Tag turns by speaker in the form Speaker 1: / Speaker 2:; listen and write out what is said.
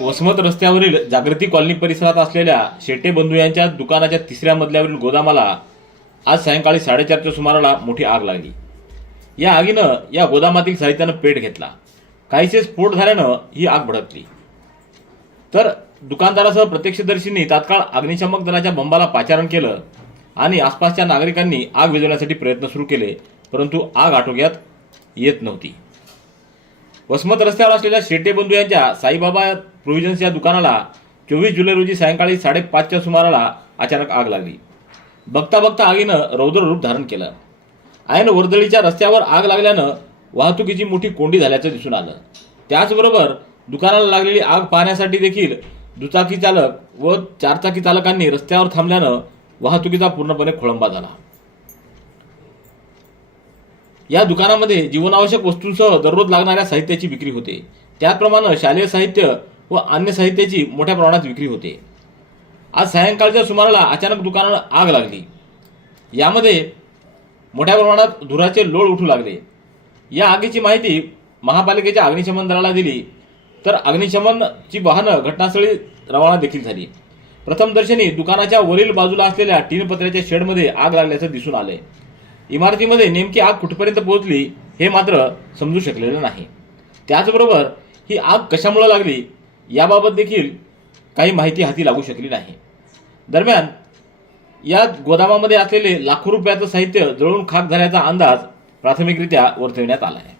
Speaker 1: वसमत रस्त्यावरील जागृती कॉलनी परिसरात असलेल्या शेटे बंधू यांच्या दुकानाच्या तिसऱ्या मजल्यावरील गोदामाला आज सायंकाळी साडेचारच्या सुमाराला मोठी आग लागली. या आगीनं या गोदामातील साहित्यानं पेट घेतला. काहीसे स्फोट झाल्यानं ही आग भडकली. तर दुकानदारासह प्रत्यक्षदर्शींनी तात्काळ अग्निशामक दलाच्या बंबाला पाचारण केलं आणि आसपासच्या नागरिकांनी आग विझवण्यासाठी प्रयत्न सुरू केले परंतु आग आटोक्यात येत नव्हती. वसमत रस्त्यावर असलेल्या शेटे बंधू यांच्या साईबाबा प्रोव्हिजन्स या दुकानाला चोवीस जुलै रोजी सायंकाळी साडेपाचच्या सुमाराला अचानक आग लागली. बघता बघता आगीनं रौद्र रूप धारण केलं. ऐन वर्दळीच्या रस्त्यावर आग लागल्यानं वाहतुकीची मोठी कोंडी झाल्याचं दिसून आलं. त्याचबरोबर दुकानाला लागलेली आग पाहण्यासाठी देखील दुचाकी चालक व चारचाकी चालकांनी रस्त्यावर थांबल्यानं वाहतुकीचा पूर्णपणे खोळंबा झाला. या दुकानामध्ये जीवनावश्यक वस्तूंसह दररोज लागणाऱ्या साहित्याची विक्री होते. त्याचप्रमाणे शालेय साहित्य व अन्य साहित्याची मोठ्या प्रमाणात विक्री होते. आज सायंकाळच्या सुमाराला अचानक दुकानाला आग लागली. यामध्ये मोठ्या प्रमाणात धुराचे लोळ उठू लागले. या आगीची माहिती महापालिकेच्या अग्निशमन दलाला दिली. तर अग्निशमनची वाहनं घटनास्थळी रवाना देखील झाली. प्रथमदर्शनी दुकानाच्या वरील बाजूला असलेल्या टीन पत्र्याच्या शेडमध्ये आग लागल्याचं दिसून आलंय इमारतीमध्ये नेमकी आग कुठपर्यंत पोहोचली हे मात्र समजू शकलेलं नाही. त्याचबरोबर ही आग कशामुळे लागली? याबाबत देखील काही माहिती हाती लागू शकली नाही. दरम्यान या गोदामामध्ये असलेले लाखो रुपयाचं साहित्य जळून खाक झाल्याचा अंदाज प्राथमिकरित्या वर्तविण्यात आला आहे.